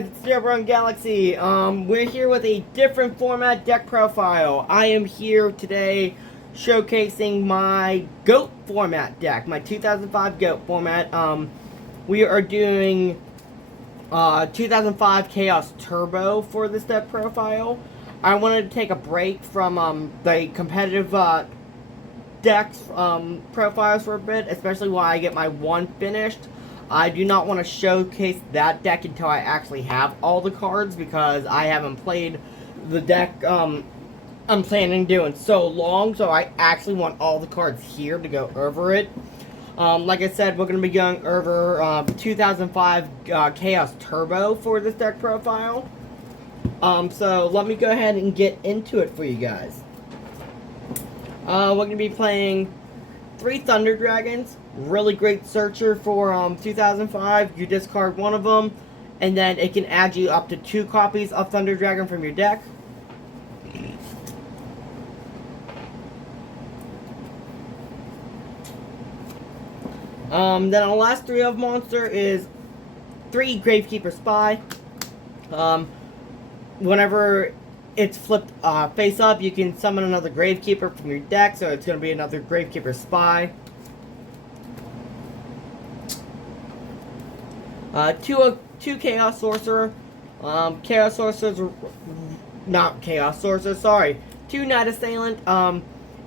guys, it's Zero Galaxy. We're here with a different format deck profile. I am here today showcasing my GOAT format deck, my 2005 GOAT format. We are doing 2005 Chaos Turbo for this deck profile. I wanted to take a break from the competitive decks profiles for a bit, especially while I get my one finished. I do not want to showcase that deck until I actually have all the cards, because I haven't played the deck I'm planning on doing so long, so I actually want all the cards here to go over it. Like I said, we're going to be going over 2005 Chaos Turbo for this deck profile. So let me go ahead and get into it for you guys. We're going to be playing 3 Thunder Dragons. Really great searcher for 2005. You discard one of them, and then it can add you up to 2 copies of Thunder Dragon from your deck. Then our last 3 of monster is 3 Gravekeeper Spy. Whenever it's flipped face up, you can summon another Gravekeeper from your deck, so it's going to be another Gravekeeper Spy. 2 Chaos Sorcerer. Chaos Sorcerers, not Chaos Sorcerer, sorry. 2 Night Assailant.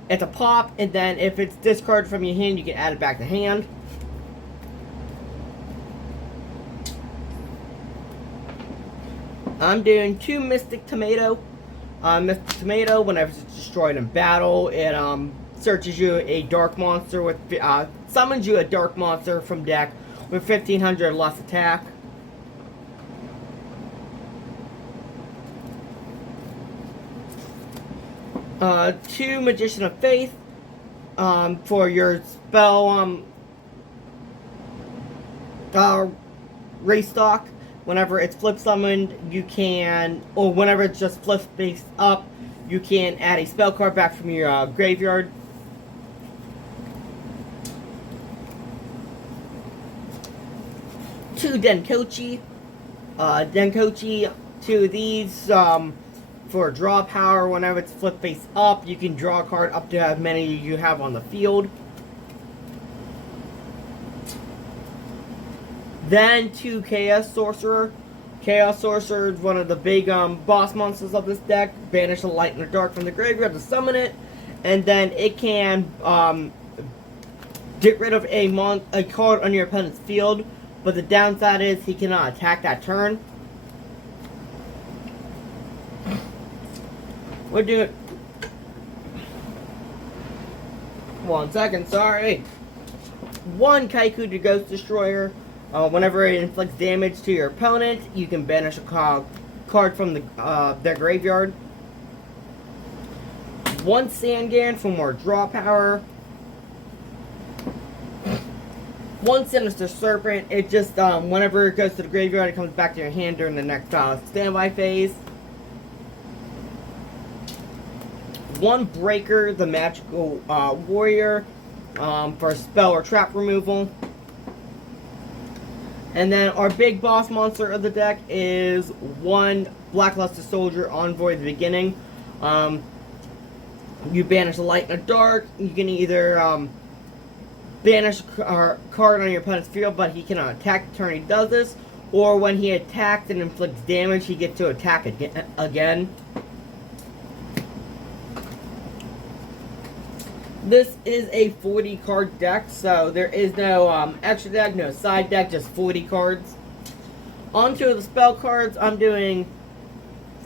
It's a pop, and then if it's discarded from your hand, you can add it back to hand. I'm doing 2 Mystic Tomato. Mystic Tomato, whenever it's destroyed in battle, it searches you a dark monster with summons you a dark monster from deck with 1500 less attack. Two Magician of Faith for your spell restock. Whenever it's flip summoned, you can, or whenever it's just flip face up, you can add a spell card back from your graveyard. Two Denkochi. Denkochi, 2 of these for draw power. Whenever it's flip face up, you can draw a card up to as many you have on the field. Then 2 Chaos Sorcerer. Chaos Sorcerer is one of the big boss monsters of this deck. Banish the light and the dark from the graveyard to summon it, and then it can get rid of a card on your opponent's field. But the downside is he cannot attack that turn. We're doing... 1 second, sorry. 1 Kaiku the Ghost Destroyer. Whenever it inflicts damage to your opponent, you can banish a card from their graveyard. 1 Sangan for more draw power. 1 Sinister Serpent. It just, whenever it goes to the graveyard, it comes back to your hand during the next standby phase. 1 Breaker, the Magical Warrior, for spell or trap removal. And then our big boss monster of the deck is 1 Blackluster Soldier, Envoy at the beginning. You banish the light and the dark. You can either banish a card on your opponent's field, but he cannot attack the turn he does this. Or when he attacks and inflicts damage, he gets to attack again. This is a 40 card deck, so there is no extra deck, no side deck, just 40 cards. Onto the spell cards, I'm doing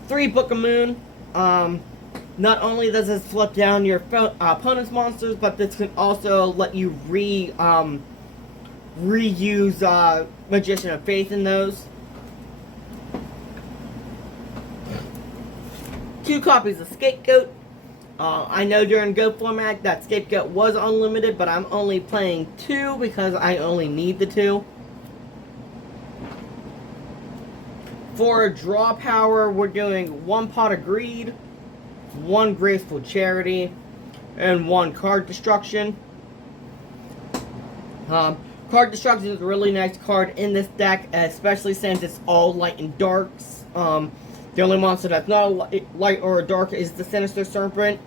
3 Book of Moon. Not only does this flip down your opponent's monsters, but this can also let you reuse Magician of Faith in those. 2 copies of Scapegoat. I know during GOAT format that Scapegoat was unlimited, but I'm only playing 2 because I only need the 2. For draw power, we're doing 1 Pot of Greed, 1 Graceful Charity, and 1 Card Destruction. Card Card Destruction is a really nice card in this deck, especially since it's all light and darks. The only monster that's not a light or a dark is the Sinister Serpent.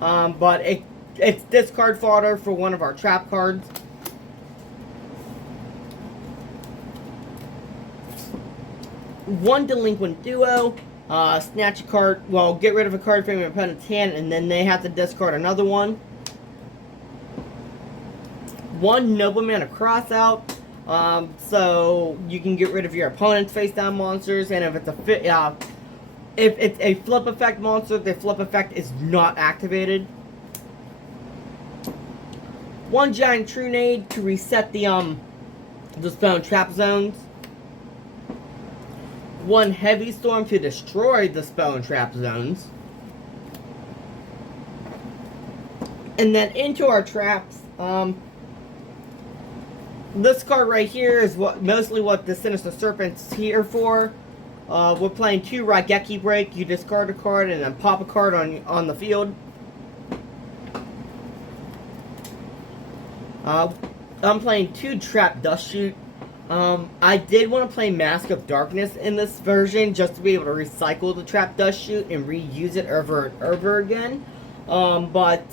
But it's discard fodder for one of our trap cards. One Delinquent Duo. Snatch a card. Well, get rid of a card from your opponent's hand, and then they have to discard another one. One Nobleman of Crossout. So you can get rid of your opponent's face down monsters, and if it's a flip effect monster, the flip effect is not activated. One Giant Trunade to reset the spell and trap zones. One Heavy Storm to destroy the spell and trap zones. And then into our traps, this card right here is mostly what the Sinister Serpent's here for. We're playing 2 Raigeki Break. You discard a card and then pop a card on the field. I'm playing 2 Trap Dust Shoot. I did want to play Mask of Darkness in this version just to be able to recycle the Trap Dust Shoot and reuse it over and over again. But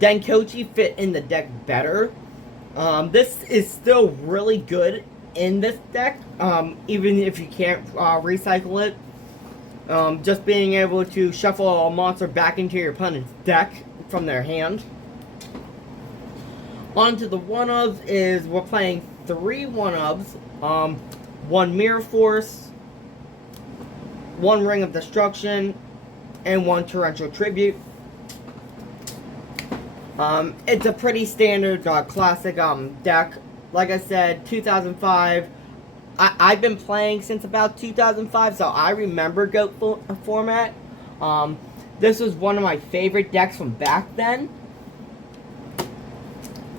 Denkochi fit in the deck better. This is still really good in this deck, even if you can't recycle it. Just being able to shuffle a monster back into your opponent's deck from their hand. On to the one-ofs is we're playing 3 one-ofs. 1 Mirror Force, 1 Ring of Destruction, and 1 Torrential Tribute. It's a pretty standard classic deck. Like I said, 2005. I've been playing since about 2005, so I remember GOAT format. This was one of my favorite decks from back then.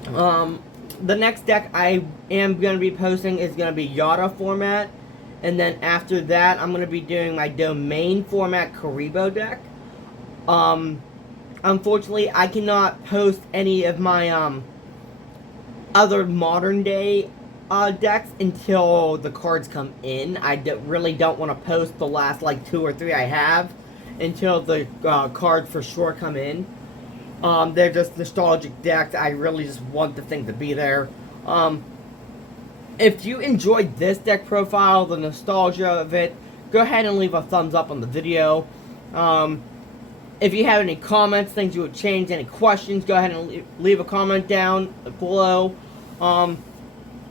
The next deck I am going to be posting is going to be Yada format. And then after that, I'm going to be doing my Domain format Karibo deck. Unfortunately, I cannot post any of my other modern day decks until the cards come in. I really don't want to post the last like 2 or 3 I have until the cards for sure come in. They're just nostalgic decks. I really just want the thing to be there. If you enjoyed this deck profile, the nostalgia of it, go ahead and leave a thumbs up on the video. If you have any comments, things you would change, any questions, go ahead and leave a comment down below.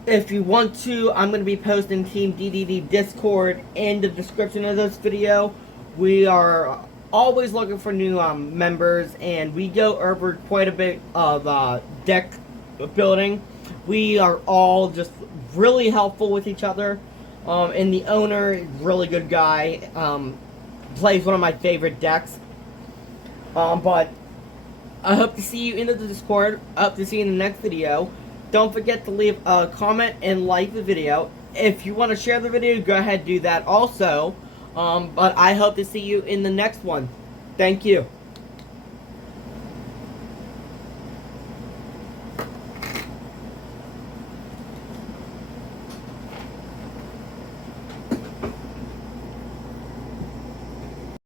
If you want to, I'm going to be posting Team DDD Discord in the description of this video. We are always looking for new members, and we go over quite a bit of deck building. We are all just really helpful with each other. And the owner, really good guy, plays one of my favorite decks. But I hope to see you in the Discord. I hope to see you in the next video. Don't forget to leave a comment and like the video. If you want to share the video, go ahead and do that also. But I hope to see you in the next one. Thank you.